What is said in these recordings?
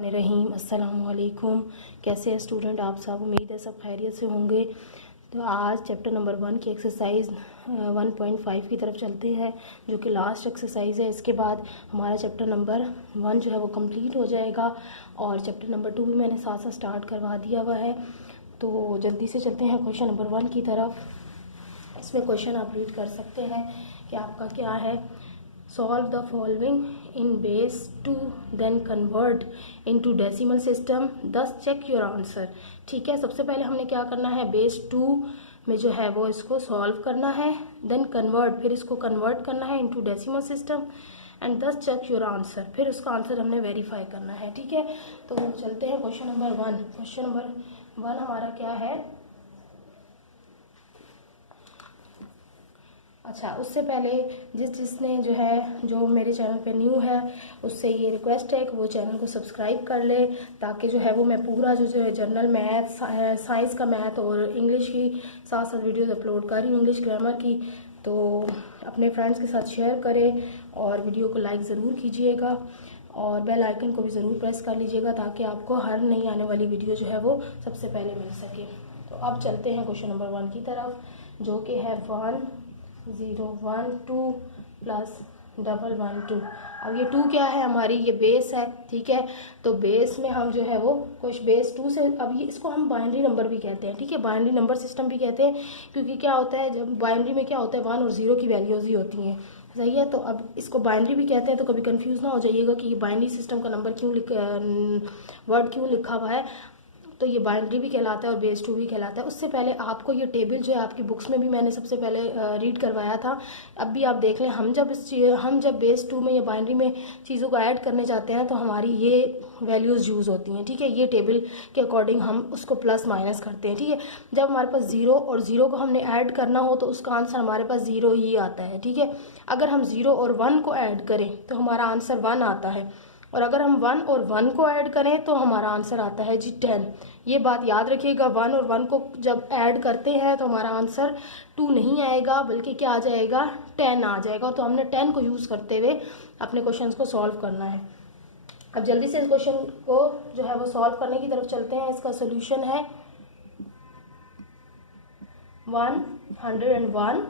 रहीम अस्सलामुअलैकुम। कैसे हैं स्टूडेंट आप सब? उम्मीद है सब खैरियत से होंगे। तो आज चैप्टर नंबर 1 की एक्सरसाइज 1.5 की तरफ चलते हैं, जो कि लास्ट एक्सरसाइज है। इसके बाद हमारा चैप्टर नंबर 1 जो है वो कंप्लीट हो जाएगा और चैप्टर नंबर 2 भी मैंने साथ साथ स्टार्ट करवा दिया हुआ है। तो जल्दी से चलते हैं क्वेश्चन नंबर 1 की तरफ। इसमें क्वेश्चन आप रीड कर सकते हैं कि आपका क्या है। Solve the following in base 2 then convert into decimal system, thus check your answer. ठीक है, सबसे पहले हमने क्या करना है, बेस 2 में जो है वो इसको सॉल्व करना है, देन कन्वर्ट, फिर इसको कन्वर्ट करना है इनटू डेसिमल सिस्टम एंड दस चेक योर आंसर, फिर उसका आंसर हमने वेरीफाई करना है। ठीक है, तो चलते हैं क्वेश्चन नंबर 1। क्वेश्चन नंबर 1 हमारा क्या है। अच्छा, उससे पहले जिसने जो मेरे चैनल पे न्यू है उससे ये रिक्वेस्ट है कि वो चैनल को सब्सक्राइब कर ले, ताकि जो है वो मैं पूरा जो है जनरल मैथ, साइंस का मैथ और इंग्लिश की साथ साथ वीडियोस अपलोड कर रही हूँ, इंग्लिश ग्रामर की। तो अपने फ्रेंड्स के साथ शेयर करें और वीडियो को लाइक ज़रूर कीजिएगा और बेल आइकन को भी ज़रूर प्रेस कर लीजिएगा, ताकि आपको हर नई आने वाली वीडियो जो है वो सबसे पहले मिल सके। तो अब चलते हैं क्वेश्चन नंबर 1 की तरफ, जो कि है 1 0 1 2 प्लस डबल 1 2। अब ये 2 क्या है, हमारी ये बेस है। ठीक है, तो बेस में हम जो है वो कुछ बेस 2 से, अब ये इसको हम बाइनरी नंबर भी कहते हैं। ठीक है, बाइनरी नंबर सिस्टम भी कहते हैं, क्योंकि क्या होता है, जब बाइनरी में क्या होता है 1 और 0 की वैल्यूज ही होती हैं। सही है, तो अब इसको बाइनरी भी कहते हैं, तो कभी कंफ्यूज ना हो जाइएगा कि ये बाइनरी सिस्टम का नंबर वर्ड क्यों लिखा हुआ है। तो ये बाइनरी भी कहलाता है और बेस 2 भी कहलाता है। उससे पहले आपको ये टेबल जो है आपकी बुक्स में भी मैंने सबसे पहले रीड करवाया था, अब भी आप देख लें। हम जब बेस 2 में या बाइनरी में चीज़ों को ऐड करने जाते हैं तो हमारी ये वैल्यूज़ यूज़ होती हैं। ठीक है, ये टेबल के अकॉर्डिंग हम उसको प्लस माइनस करते हैं। ठीक है, जब हमारे पास 0 और 0 को हमने ऐड करना हो तो उसका आंसर हमारे पास 0 ही आता है। ठीक है, अगर हम 0 और 1 को ऐड करें तो हमारा आंसर 1 आता है, और अगर हम 1 और 1 को ऐड करें तो हमारा आंसर आता है जी 10। ये बात याद रखिएगा, 1 और 1 को जब ऐड करते हैं तो हमारा आंसर 2 नहीं आएगा, बल्कि क्या आ जाएगा, 10 आ जाएगा। तो हमने 10 को यूज़ करते हुए अपने क्वेश्चंस को सॉल्व करना है। अब जल्दी से इस क्वेश्चन को जो है वो सॉल्व करने की तरफ चलते हैं। इसका सोल्यूशन है 101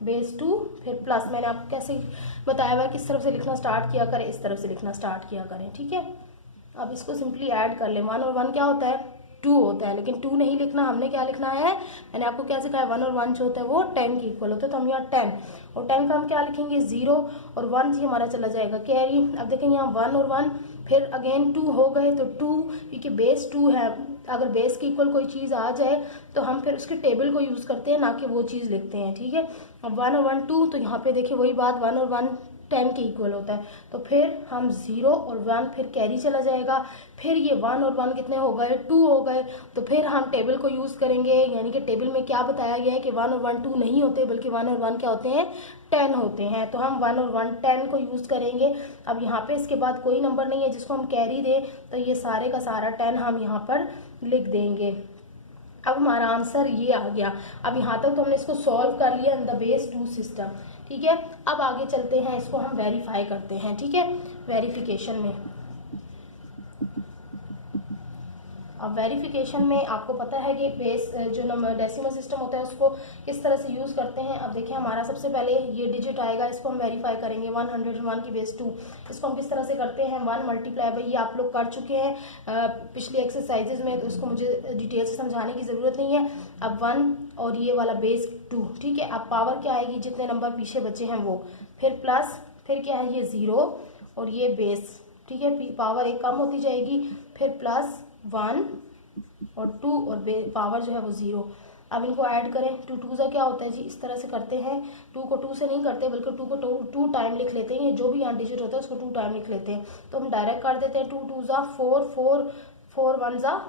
बेस 2 फिर प्लस। मैंने आपको कैसे बताया हुआ है, किस तरफ से लिखना स्टार्ट किया करें, इस तरफ से लिखना स्टार्ट किया करें। ठीक है, अब इसको सिंपली ऐड कर लें। 1 और 1 क्या होता है, 2 होता है, लेकिन 2 नहीं लिखना, हमने क्या लिखना है, मैंने आपको क्या सिखाया, 1 और 1 जो होता है वो 10 के इक्वल होता है। तो हम यहाँ 10 और 10 का हम क्या लिखेंगे, 0 और 1 जी हमारा चला जाएगा कैरी। अब देखें यहाँ 1 और 1 फिर अगेन 2 हो गए, तो 2 क्योंकि बेस 2 है, अगर बेस के इक्वल कोई चीज़ आ जाए तो हम फिर उसके टेबल को यूज़ करते हैं, ना कि वो चीज़ लिखते हैं। ठीक है, अब 1 और 1 2, तो यहाँ पे देखिए वही बात, 1 और 1 10 के इक्वल होता है। तो फिर हम 0 और 1 फिर कैरी चला जाएगा, फिर ये 1 और 1 कितने हो गए, 2 हो गए। तो फिर हम टेबल को यूज़ करेंगे, यानी कि टेबल में क्या बताया गया है कि 1 और 1 2 नहीं होते, बल्कि 1 और 1 क्या होते हैं, 10 होते हैं। तो हम 1 और 1 10 को यूज़ करेंगे। अब यहाँ पे इसके बाद कोई नंबर नहीं है जिसको हम कैरी दें, तो ये सारे का सारा 10 हम यहाँ पर लिख देंगे। अब हमारा आंसर ये आ गया। अब यहाँ तक तो हमने इसको सॉल्व कर लिया इन द बेस 2 सिस्टम। ठीक है, अब आगे चलते हैं, इसको हम वेरीफाई करते हैं। ठीक है, वेरिफिकेशन में, अब वेरिफिकेशन में आपको पता है कि बेस जो नंबर डेसिमल सिस्टम होता है उसको किस तरह से यूज़ करते हैं। अब देखिए, हमारा सबसे पहले ये डिजिट आएगा, इसको हम वेरीफाई करेंगे 101 की बेस 2। इसको हम किस तरह से करते हैं, 1 मल्टीप्लाई बाई, ये आप लोग कर चुके हैं पिछली एक्सरसाइजेज में, तो उसको मुझे डिटेल से समझाने की ज़रूरत नहीं है। अब 1 और ये वाला बेस 2। ठीक है, अब पावर क्या आएगी, जितने नंबर पीछे बचे हैं वो, फिर प्लस, फिर क्या है ये 0 और ये बेस। ठीक है, पावर एक कम होती जाएगी, फिर प्लस 1 और 2 और पावर जो है वो 0। अब इनको ऐड करें, 2 2 सा क्या होता है जी, इस तरह से करते हैं। 2 को 2 से नहीं करते, बल्कि 2 को 2 टाइम लिख लेते हैं, ये जो भी यहाँ डिजिट होता है उसको 2 टाइम लिख लेते हैं। तो हम डायरेक्ट कर देते हैं, 2 2 ज़ा 4 4 4 1 ज़ा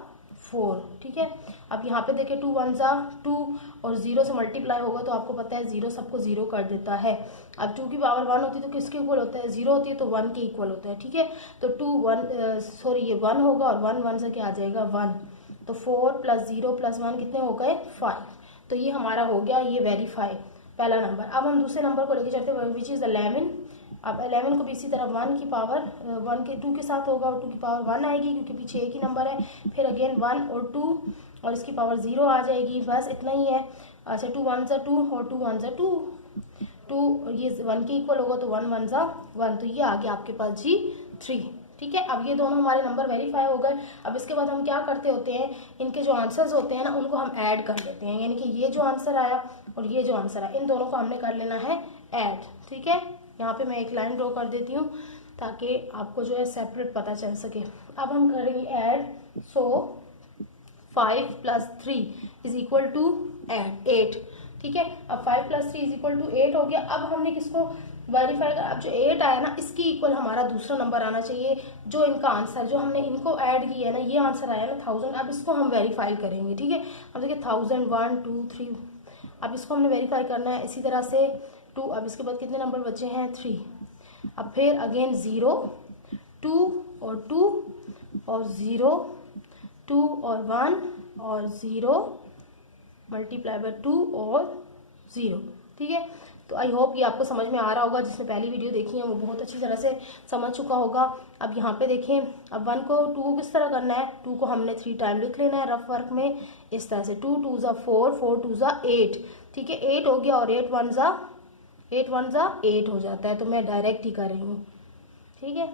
4। ठीक है, अब यहाँ पे देखिए 2 1 ज़ा 2 और 0 से मल्टीप्लाई होगा, तो आपको पता है 0 सबको 0 कर देता है। अब 2 की पावर 1 होती है तो किसके इक्वल होता है, 0 होती है तो 1 के इक्वल होता है। ठीक है, तो 2 1 सॉरी ये 1 होगा और 1 1 से क्या आ जाएगा 1। तो 4 प्लस 0 प्लस 1 कितने हो गए 5। तो ये हमारा हो गया ये वेरीफाई पहला नंबर। अब हम दूसरे नंबर को लेके चलते हैं, विच इज़ 11 अब 11 को भी इसी तरह 1 की पावर 1 के 2 के साथ होगा और 2 की पावर 1 आएगी क्योंकि पीछे एक ही नंबर है। फिर अगेन 1 और 2 और इसकी पावर 0 आ जाएगी, बस इतना ही है। अच्छा 2 1 ज़ा 2 और 2 1 ज़ा 2, 2 ये 1 के इक्वल होगा तो 1 1 ज़ा 1, तो ये आ गया आपके पास जी 3। ठीक है, अब ये दोनों हमारे नंबर वेरीफाई हो गए। अब इसके बाद हम क्या करते होते हैं, इनके जो आंसर्स होते हैं ना उनको हम ऐड कर लेते हैं, यानी कि ये जो आंसर आया और ये जो आंसर आया इन दोनों को हमने कर लेना है ऐड। ठीक है, यहाँ पे मैं एक लाइन ड्रॉ कर देती हूँ ताकि आपको जो है सेपरेट पता चल सके। अब हम करेंगे add, so 5 + 3 is equal to 8। ठीक है, अब 5 + 3 इज इक्वल टू 8 हो गया। अब हमने किसको वेरीफाई कर, अब जो 8 आया ना इसकी इक्वल हमारा दूसरा नंबर आना चाहिए, जो इनका आंसर जो हमने इनको ऐड किया है ना, ये आंसर आया ना 1000। अब इसको हम वेरीफाई करेंगे। ठीक है, अब देखिए 1000 1 2 3, अब इसको हमने वेरीफाई करना है इसी तरह से 2। अब इसके बाद कितने नंबर बचे हैं 3। अब फिर अगेन 0 2 और 2 और 0 2 और 1 और 0 मल्टीप्लाई बाय 2 और 0। ठीक है, तो आई होप ये आपको समझ में आ रहा होगा, जिसने पहली वीडियो देखी है वो बहुत अच्छी तरह से समझ चुका होगा। अब यहाँ पे देखें, अब 1 को 2 को किस तरह करना है, 2 को हमने 3 टाइम लिख लेना है रफ वर्क में इस तरह से, 2 2 ज़ा 4 4 2 ज़ा 8। ठीक है, 8 हो गया और 8 1 ज़ा 8 हो जाता है, तो मैं डायरेक्ट ही कर रही हूँ। ठीक है,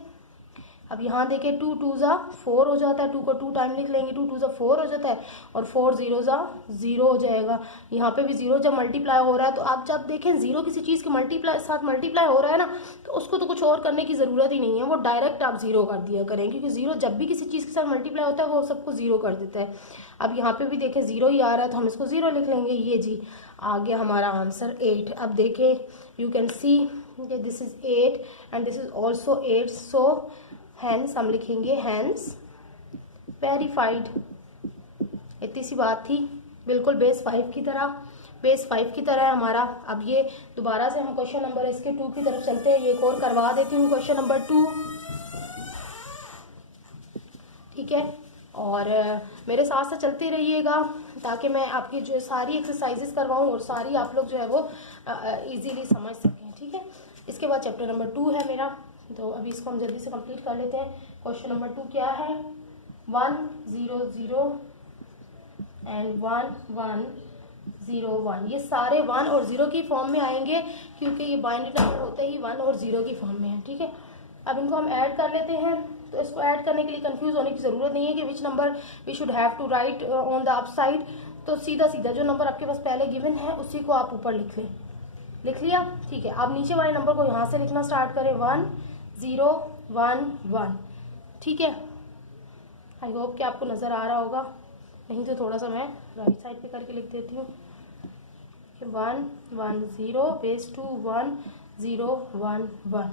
अब यहाँ देखिए 2 2 ज़ा 4 हो जाता है, 2 को 2 टाइम लिख लेंगे, 2 2 ज़ा 4 हो जाता है और 4 0 ज़ा 0 हो जाएगा। यहाँ पे भी 0 जब मल्टीप्लाई हो रहा है तो आप जब देखें 0 किसी चीज़ के साथ मल्टीप्लाई हो रहा है ना, तो उसको तो कुछ और करने की ज़रूरत ही नहीं है, वो डायरेक्ट आप 0 कर दिया करें, क्योंकि 0 जब भी किसी चीज़ के साथ मल्टीप्लाई होता है वो सबको 0 कर देता है। अब यहाँ पे भी देखें 0 ही आ रहा है तो हम इसको 0 लिख लेंगे। ये जी आ गया हमारा आंसर 8। अब देखें you can see this is 8 and this is also 8, so hence हम लिखेंगे हैंस वेरीफाइड। इतनी सी बात थी, बिल्कुल बेस 5 की तरह है हमारा। अब ये दोबारा से हम क्वेश्चन नंबर इसके 2 की तरफ चलते हैं, ये एक और करवा देती हूँ क्वेश्चन नंबर 2। ठीक है, और मेरे साथ साथ चलते रहिएगा ताकि मैं आपकी जो सारी एक्सरसाइजेस करवाऊँ और सारी आप लोग जो है वो इजीली समझ सकें। ठीक है, इसके बाद चैप्टर नंबर 2 है मेरा, तो अभी इसको हम जल्दी से कंप्लीट कर लेते हैं। क्वेश्चन नंबर 2 क्या है, 1 0 0 एंड 1 1 0 1। ये सारे 1 और 0 की फॉर्म में आएंगे क्योंकि ये बाइनरी नंबर होते ही 1 और 0 की फॉर्म में है। ठीक है, अब इनको हम ऐड कर लेते हैं। तो इसको ऐड करने के लिए कंफ्यूज होने की ज़रूरत नहीं है कि which number we should have to write on the upside. तो सीधा सीधा जो नंबर आपके पास पहले गिवन है उसी को आप ऊपर लिख लें। लिख लिया? ठीक है, आप नीचे वाले नंबर को यहाँ से लिखना स्टार्ट करें, 1 0 1 1। ठीक है, आई होप कि आपको नज़र आ रहा होगा, नहीं तो थोड़ा सा मैं राइट साइड पे करके लिख देती हूँ। 1 1 0 बेस 2 1 0 1 1।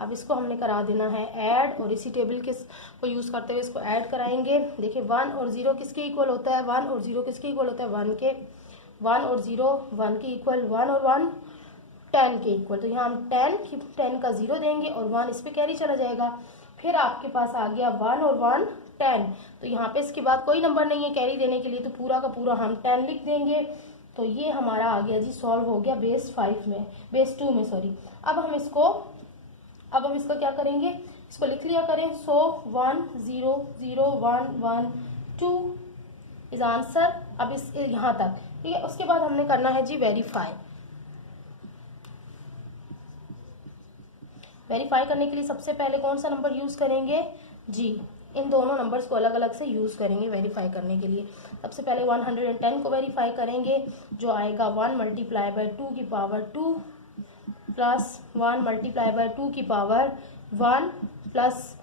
अब इसको हमने करा देना है ऐड, और इसी टेबल के को यूज़ करते हुए इसको ऐड कराएंगे। देखिए 1 और 0 किसके इक्वल होता है, 1 और 0 किसके इक्वल होता है, 1 के। 1 और 0 1 के इक्वल, 1 और 1 10 के इक्वल। तो यहाँ हम 10 का 0 देंगे और 1 इस पे कैरी चला जाएगा। फिर आपके पास आ गया 1 और 1 10, तो यहाँ पे इसके बाद कोई नंबर नहीं है कैरी देने के लिए, तो पूरा का पूरा हम 10 लिख देंगे। तो ये हमारा आ गया जी, सॉल्व हो गया बेस 2 में सॉरी। अब हम इसको क्या करेंगे, इसको लिख लिया करें। सो 1 0 0 1 1 2 इज आंसर। अब इस यहाँ तक, ठीक है। उसके बाद हमने करना है जी वेरीफाई करने के लिए सबसे पहले कौन सा नंबर यूज़ करेंगे जी, इन दोनों नंबर्स को अलग अलग से यूज़ करेंगे वेरीफाई करने के लिए। सबसे पहले 110 को वेरीफाई करेंगे, जो आएगा 1 मल्टीप्लाई बाय 2 की पावर 2 प्लस 1 मल्टीप्लाई बाय 2 की पावर 1 प्लस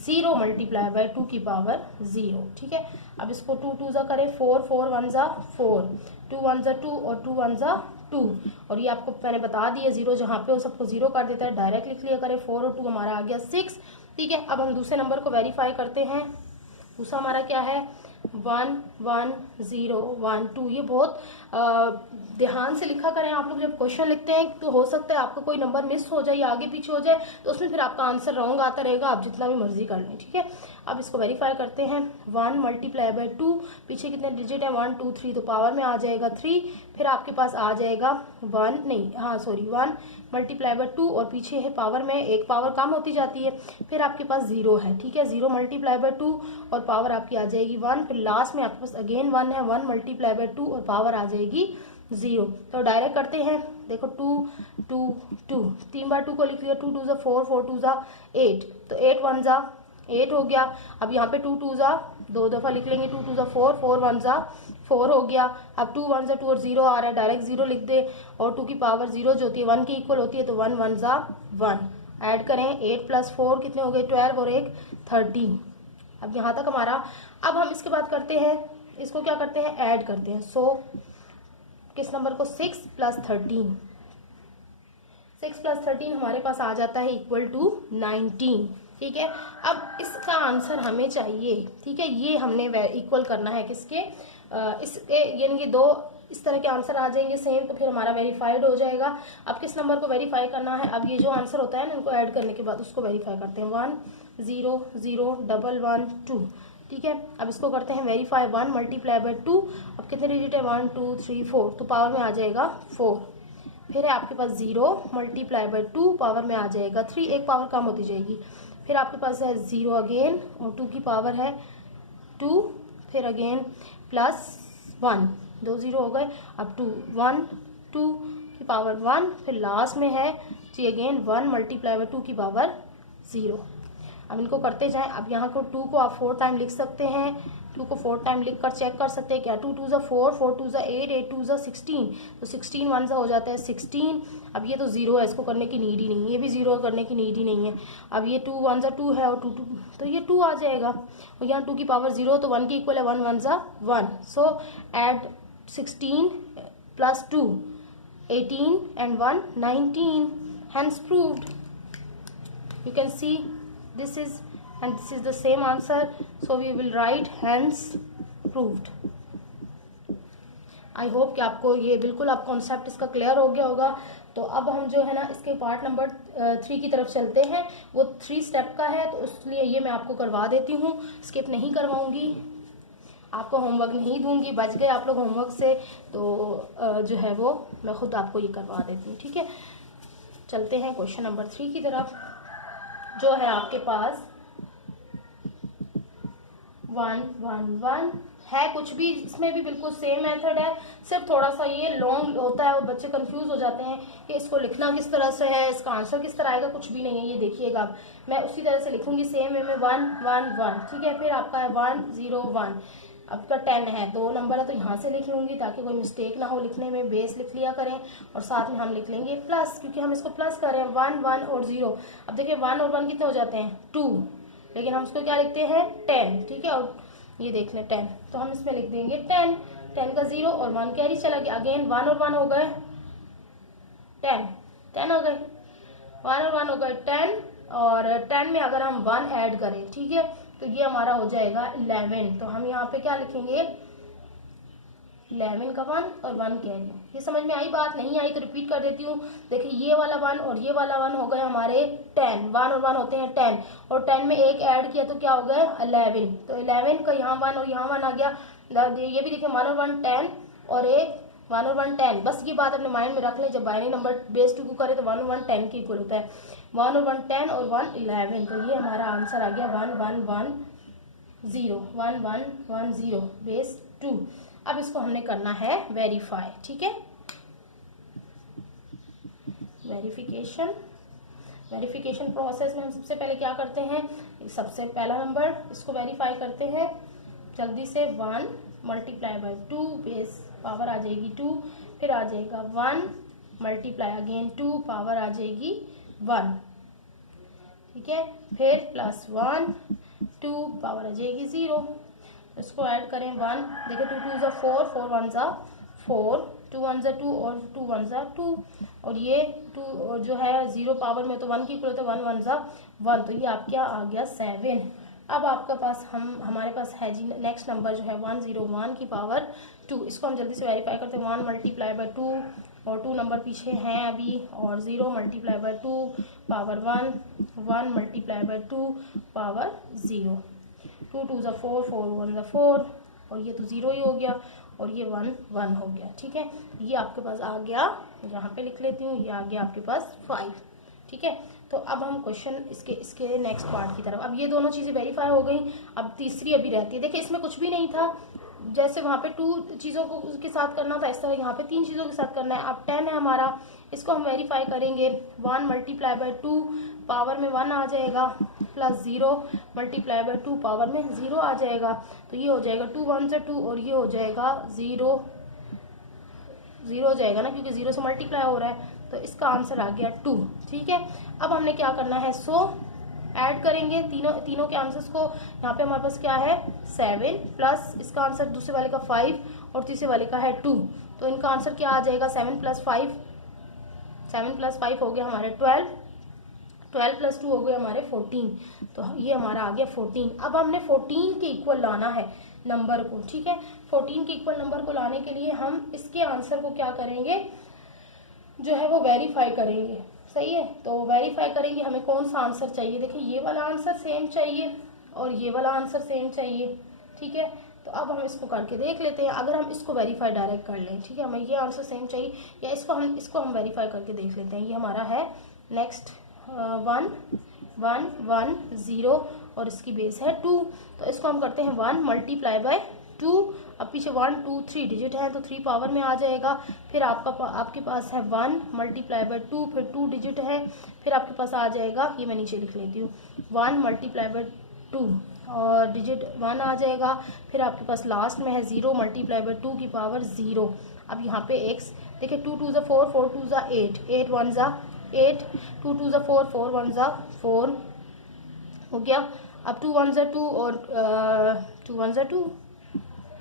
0 मल्टीप्लाई बाय 2 की पावर 0। ठीक है, अब इसको 2 2 ज़ा करें, 4 4 1 ज़ा 4, 2 1 ज़ा 2 और 2 1 ज़ा 2। और ये आपको मैंने बता दिया, 0 जहाँ पे वो सबको 0 कर देता है, डायरेक्ट लिख लिया करें। 4 और 2 हमारा आ गया 6। ठीक है, अब हम दूसरे नंबर को वेरीफाई करते हैं। दूसरा हमारा क्या है, 1 1 0 1 2। ये बहुत ध्यान से लिखा करें आप लोग, जब क्वेश्चन लिखते हैं तो हो सकता है आपका कोई नंबर मिस हो जाए या आगे पीछे हो जाए, तो उसमें फिर आपका आंसर रॉन्ग आता रहेगा, आप जितना भी मर्जी कर लें। ठीक है, अब इसको वेरीफाई करते हैं। 1 मल्टीप्लाई बाय 2, पीछे कितने डिजिट है 1 2 3, तो पावर में आ जाएगा 3, फिर आपके पास आ जाएगा 1 मल्टीप्लाई बाय 2 और पीछे है पावर में एक पावर कम होती जाती है, फिर आपके पास 0 है। ठीक है, 0 मल्टीप्लाई बाय 2 और पावर आपकी आ जाएगी 1, फिर लास्ट में आपके पास अगेन 1 है, 1 मल्टीप्लाई बाय 2 और पावर आ जाएगी 0। तो डायरेक्ट करते हैं, देखो 2 2 2, 3 बार 2 को लिख लिया, 2 2 ज़ा 4 4 2 ज़ा 8, तो 8 1 ज़ा 8 हो गया। अब यहाँ पे 2 2 ज़ा 2 दफ़ा लिख लेंगे, 2 2 ज़ा 4 4 1 ज़ा 4 हो गया। अब 2 1 ज़ा 2 और 0 आ रहा है, डायरेक्ट 0 लिख दे, और 2 की पावर 0 जो होती है 1 की इक्वल होती है, तो 1 1 ज़ा 1। ऐड करें, 8 प्लस 4 कितने हो गए 12 और 1 13। अब यहाँ तक हमारा, अब हम इसके बाद करते हैं, इसको क्या करते हैं, ऐड करते हैं। सो किस नंबर को, 6 प्लस 13, 6 प्लस 13 हमारे पास आ जाता है इक्वल टू 19। ठीक है, अब इसका आंसर हमें चाहिए। ठीक है, ये हमने इक्वल करना है किसके, इसके, यानी कि दो इस तरह के आंसर आ जाएंगे सेम, तो फिर हमारा वेरीफाइड हो जाएगा। अब किस नंबर को वेरीफाई करना है, अब ये जो आंसर होता है ना, इनको ऐड करने के बाद उसको वेरीफाई करते हैं। 1 0 0 1 1 2। ठीक है, अब इसको करते हैं वेरीफाई। 1 मल्टीप्लाई बाय 2, अब कितने डिजिट है 1 2 3 4, तो पावर में आ जाएगा 4। फिर है आपके पास 0 मल्टीप्लाई बाय 2, पावर में आ जाएगा 3, एक पावर कम होती जाएगी। फिर आपके पास है 0 अगेन, और 2 की पावर है 2, फिर अगेन प्लस 1, 2 0 हो गए। अब 2 1 2 की पावर 1, फिर लास्ट में है जी अगेन 1 मल्टीप्लाई बाय 2 की पावर 0। अब इनको करते जाएं। अब यहाँ को 2 को आप 4 टाइम लिख सकते हैं, 2 को 4 टाइम लिख कर चेक कर सकते हैं क्या, 2 2 ज़ा 4 4 2 ज़ा 8 8 2 ज़ा 16, तो 16 1 ज़ा हो जाता है 16। अब ये तो 0 है, इसको करने की नीड ही नहीं है, ये भी 0 करने की नीड ही नहीं है। अब ये 2 1 ज़ा 2 है, और 2 2, तो ये 2 आ जाएगा, और यहाँ 2 की पावर 0, तो 1 की इक्वल है 1 1 ज़ा 1। सो add 16 plus 2 18 and 1 19, hence proved. You can see this is, and this is the same answer, so we will write hence proved. I hope कि आपको ये बिल्कुल आप कॉन्सेप्ट इसका क्लियर हो गया होगा। तो अब हम जो है ना इसके पार्ट नंबर 3 की तरफ चलते हैं। वो 3 स्टेप का है, तो इसलिए ये मैं आपको करवा देती हूँ, स्किप नहीं करवाऊंगी, आपको होमवर्क नहीं दूंगी। बच गए आप लोग होमवर्क से, तो जो है वो मैं खुद आपको ये करवा देती हूँ। ठीक है, चलते हैं क्वेश्चन नंबर 3 की तरफ, जो है आपके पास 1 1 1 है। कुछ भी इसमें भी बिल्कुल सेम मेथड है, सिर्फ थोड़ा सा ये लॉन्ग होता है और बच्चे कंफ्यूज हो जाते हैं कि इसको लिखना किस तरह से है, इसका आंसर किस तरह आएगा। कुछ भी नहीं है, ये देखिएगा, अब मैं उसी तरह से लिखूंगी सेम वे में 1 1 1। ठीक है, फिर आपका है 1 0 1, आपका 10 है, 2 नंबर है, तो यहाँ से लिख लूंगी ताकि कोई मिस्टेक ना हो लिखने में। बेस लिख लिया करें, और साथ में हम लिख लेंगे प्लस, क्योंकि हम इसको प्लस कर रहे हैं 1 1 और 0। अब देखिए 1 और 1 कितने हो जाते हैं 2, लेकिन हम उसको क्या लिखते हैं 10। ठीक है, और ये देख लें 10, तो हम इसमें लिख देंगे 10, 10 का 0 और 1 कैरी चला गया। अगेन 1 और 1 हो गए 10, 10 हो गए, 1 और 1 हो गए 10, और 10 में अगर हम 1 ऐड करें, ठीक है, तो ये हमारा हो जाएगा 11। तो हम यहाँ पे क्या लिखेंगे 11 का 1 और 1 कैरी। ये समझ में आई? बात नहीं आई तो रिपीट कर देती हूँ। देखिए ये वाला 1 और ये वाला 1 हो गए हमारे 10, 1 और 1 होते हैं 10, और 10 में एक ऐड किया तो क्या हो गए 11। तो 11 का यहाँ 1 और यहाँ 1 आ गया। ये भी देखिए 1 और 1 10, और एक 1 और 1 10। बस ये बात अपने माइंड में रख लें, जब बाइनरी नंबर बेस 2 को करें तो 1 और 1 10 के इक्वल होता है। 1 और 1 10 और 1 11, तो ये हमारा आंसर आ गया 1 1 1 0, 1 1 1 0 बेस 2। अब इसको हमने करना है वेरीफाई। ठीक है, वेरिफिकेशन प्रोसेस में हम सबसे पहले क्या करते हैं, सबसे पहला नंबर इसको वेरीफाई करते हैं जल्दी से। 1 मल्टीप्लाई बाय 2 बेस पावर आ जाएगी 2, फिर आ जाएगा 1 मल्टीप्लाई अगेन 2 पावर आ जाएगी 1। ठीक है, फिर प्लस 1 2 पावर आ जाएगी 0। इसको ऐड करें 1, देखिए 2 2 ज़ा 4 4 1 ज़ा 4, 2 1 ज़ा 2 और 2 1 ज़ा 2, और ये 2 जो है 0 पावर में तो 1 की इक्वल होता है, 1 1 ज़ा 1, तो ये आप क्या आ गया 7। अब आपका पास हमारे पास है जी नेक्स्ट नंबर जो है 101 की पावर 2। इसको हम जल्दी से वेरीफाई करते हैं। 1 मल्टीप्लाई बाय 2, और 2 नंबर पीछे हैं अभी, और 0 multiply by 2 power 1, 1 multiply by 2 power 0। 2 2 ज़ा 4, 4 1 ज़ा 4, और ये तो 0 ही हो गया, और ये 1 1 हो गया। ठीक है, ये आपके पास आ गया, यहाँ पे लिख लेती हूँ, ये आ गया आपके पास 5। ठीक है, तो अब हम क्वेश्चन इसके नेक्स्ट पार्ट की तरफ। अब ये दोनों चीज़ें वेरीफाई हो गई, अब तीसरी अभी रहती है। देखिए इसमें कुछ भी नहीं था, जैसे वहाँ पे 2 चीज़ों को के साथ करना था, इस तरह यहाँ पे 3 चीज़ों के साथ करना है। अब 10 है हमारा, इसको हम वेरीफाई करेंगे। 1 मल्टीप्लाई बाय 2 पावर में 1 आ जाएगा, प्लस 0 मल्टीप्लाई बाय 2 पावर में 0 आ जाएगा, तो ये हो जाएगा 2 1 से 2, और ये हो जाएगा 0 0 हो जाएगा ना, क्योंकि 0 से मल्टीप्लाई हो रहा है, तो इसका आंसर आ गया 2। ठीक है, अब हमने क्या करना है, ऐड करेंगे तीनों के आंसर्स को। यहाँ पे हमारे पास क्या है 7, प्लस इसका आंसर दूसरे वाले का 5 और तीसरे वाले का है 2, तो इनका आंसर क्या आ जाएगा 7 प्लस 5 हो गया हमारे 12, 12 प्लस 2 हो गए हमारे 14, तो ये हमारा आ गया 14। अब हमने 14 के इक्वल लाना है नंबर को। ठीक है, 14 के इक्वल नंबर को लाने के लिए हम इसके आंसर को क्या करेंगे, जो है वो वेरीफाई करेंगे। सही है, तो वेरीफाई करेंगे, हमें कौन सा आंसर चाहिए। देखिए ये वाला आंसर सेम चाहिए और ये वाला आंसर सेम चाहिए। ठीक है, तो अब हम इसको करके देख लेते हैं। अगर हम इसको वेरीफाई डायरेक्ट कर लें, ठीक है, हमें ये आंसर सेम चाहिए, या इसको हम वेरीफाई करके देख लेते हैं। ये हमारा है नेक्स्ट 1 1 1 0 और इसकी बेस है 2, तो इसको हम करते हैं 1 मल्टीप्लाई बाय 2। अब पीछे 1 2 3 डिजिट है, तो 3 पावर में आ जाएगा। फिर आपके पास है 1 मल्टीप्लाई बाय 2, फिर 2 डिजिट है, फिर आपके पास आ जाएगा, ये मैं नीचे लिख लेती हूँ, 1 मल्टीप्लाई बाय 2 और डिजिट 1 आ जाएगा। फिर आपके पास लास्ट में है 0 मल्टीप्लाई बाय 2 की पावर 0। अब यहाँ पे x देखिए 2 2 ज़ा 4, 4 2 ज़ा 8, 8 1 ज़ा 8, 2 2 ज़ा 4, 4 1 ज़ा 4 हो गया। अब 2 1 ज़ा 2 और 2 1 ज़ा 2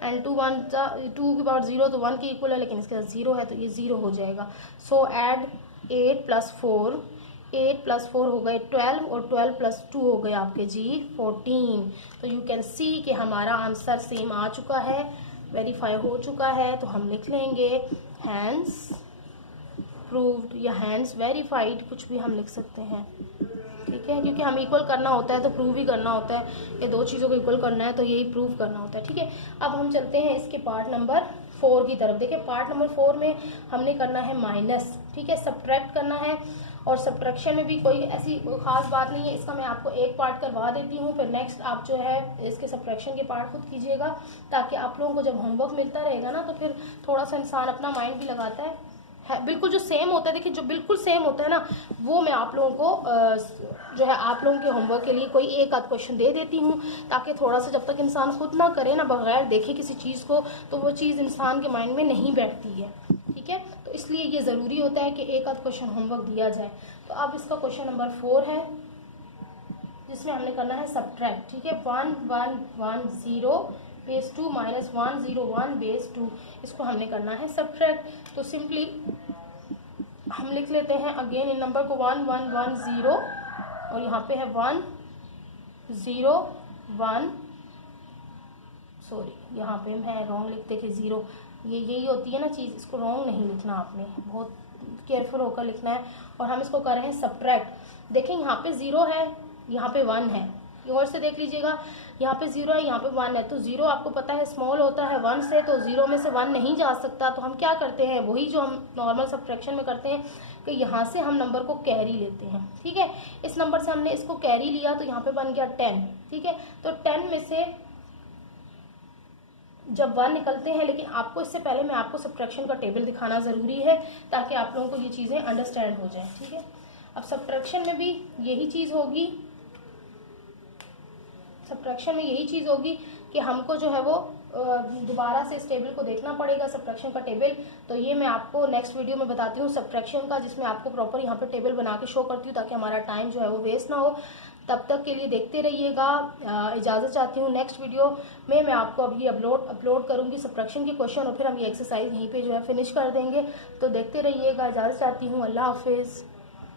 एंड 2 1 ज़ा 2 की पावर 0, तो 1 के इक्वल है, लेकिन इसके साथ 0 है, तो ये 0 हो जाएगा। सो ऐड 8 प्लस 4, 8 प्लस 4 हो गए 12, और 12 प्लस 2 हो गए आपके जी 14। तो यू कैन सी कि हमारा आंसर सेम आ चुका है, वेरीफाई हो चुका है। तो हम लिख लेंगे हैंस प्रूव्ड या हैंस वेरीफाइड, कुछ भी हम लिख सकते हैं। ठीक है, क्योंकि हमें इक्वल करना होता है तो प्रूव भी करना होता है, ये 2 चीज़ों को इक्वल करना है तो यही प्रूव करना होता है। ठीक है, अब हम चलते हैं इसके पार्ट नंबर 4 की तरफ। देखिए पार्ट नंबर 4 में हमने करना है माइनस। ठीक है, सब्ट्रैक्ट करना है, और सब्ट्रैक्शन में भी कोई ऐसी खास बात नहीं है, इसका मैं आपको एक पार्ट करवा देती हूँ, फिर नेक्स्ट आप जो है इसके सब्ट्रैक्शन के पार्ट खुद कीजिएगा, ताकि आप लोगों को जब होमवर्क मिलता रहेगा ना, तो फिर थोड़ा सा इंसान अपना माइंड भी लगाता है। बिल्कुल जो सेम होता है, देखिए जो बिल्कुल सेम होता है ना, वो मैं आप लोगों को जो है आप लोगों के होमवर्क के लिए कोई एक आध क्वेश्चन दे देती हूँ, ताकि थोड़ा सा जब तक इंसान खुद ना करे ना, बगैर देखे किसी चीज़ को, तो वो चीज़ इंसान के माइंड में नहीं बैठती है। ठीक है, तो इसलिए ये ज़रूरी होता है कि एक आध क्वेश्चन होमवर्क दिया जाए। तो अब इसका क्वेश्चन नंबर 4 है, जिसमें हमने करना है सब्ट्रैक्ट। ठीक है, 1 1 1 0 बेस 2 माइनस 1 0 1 बेस 2, इसको हमने करना है सब्ट्रैक्ट। तो सिंपली हम लिख लेते हैं अगेन इन नंबर को 1 1 1 0, और यहाँ पे है 1 0 1, सॉरी यहाँ पे मैं रॉन्ग लिखते थे 0, ये यही होती है ना चीज़, इसको रॉन्ग नहीं लिखना, आपने बहुत केयरफुल होकर लिखना है। और हम इसको कर रहे हैं सब्ट्रैक्ट। देखें यहाँ पे 0 है, यहाँ पे 1 है, और से देख लीजिएगा, यहाँ पे 0 है, यहाँ पे 1 है, तो 0 आपको पता है स्मॉल होता है 1 से, तो 0 में से 1 नहीं जा सकता। तो हम क्या करते हैं, वही जो हम नॉर्मल सब्ट्रैक्शन में करते हैं, कि यहाँ से हम नंबर को कैरी लेते हैं। ठीक है, इस नंबर से हमने इसको कैरी लिया, तो यहाँ पे बन गया 10। ठीक है, तो 10 में से जब 1 निकलते हैं, लेकिन आपको इससे पहले मैं आपको सब्ट्रैक्शन का टेबल दिखाना ज़रूरी है, ताकि आप लोगों को ये चीज़ें अंडरस्टैंड हो जाए। ठीक है, अब सब्ट्रैक्शन में भी यही चीज़ होगी, सब्ट्रैक्शन में यही चीज़ होगी कि हमको जो है वो दोबारा से इस टेबल को देखना पड़ेगा, सब्ट्रैक्शन का टेबल। तो ये मैं आपको नेक्स्ट वीडियो में बताती हूँ सब्ट्रैक्शन का, जिसमें आपको प्रॉपर यहाँ पे टेबल बना के शो करती हूँ, ताकि हमारा टाइम जो है वो वेस्ट ना हो। तब तक के लिए देखते रहिएगा, इजाज़त चाहती हूँ। नेक्स्ट वीडियो में मैं आपको अभी अपलोड करूँगी सब्ट्रैक्शन के क्वेश्चन, और फिर हम ये एक्सरसाइज यहीं पर जो है फिनिश कर देंगे। तो देखते रहिएगा, इजाज़त चाहती हूँ, अल्लाह हाफिज़।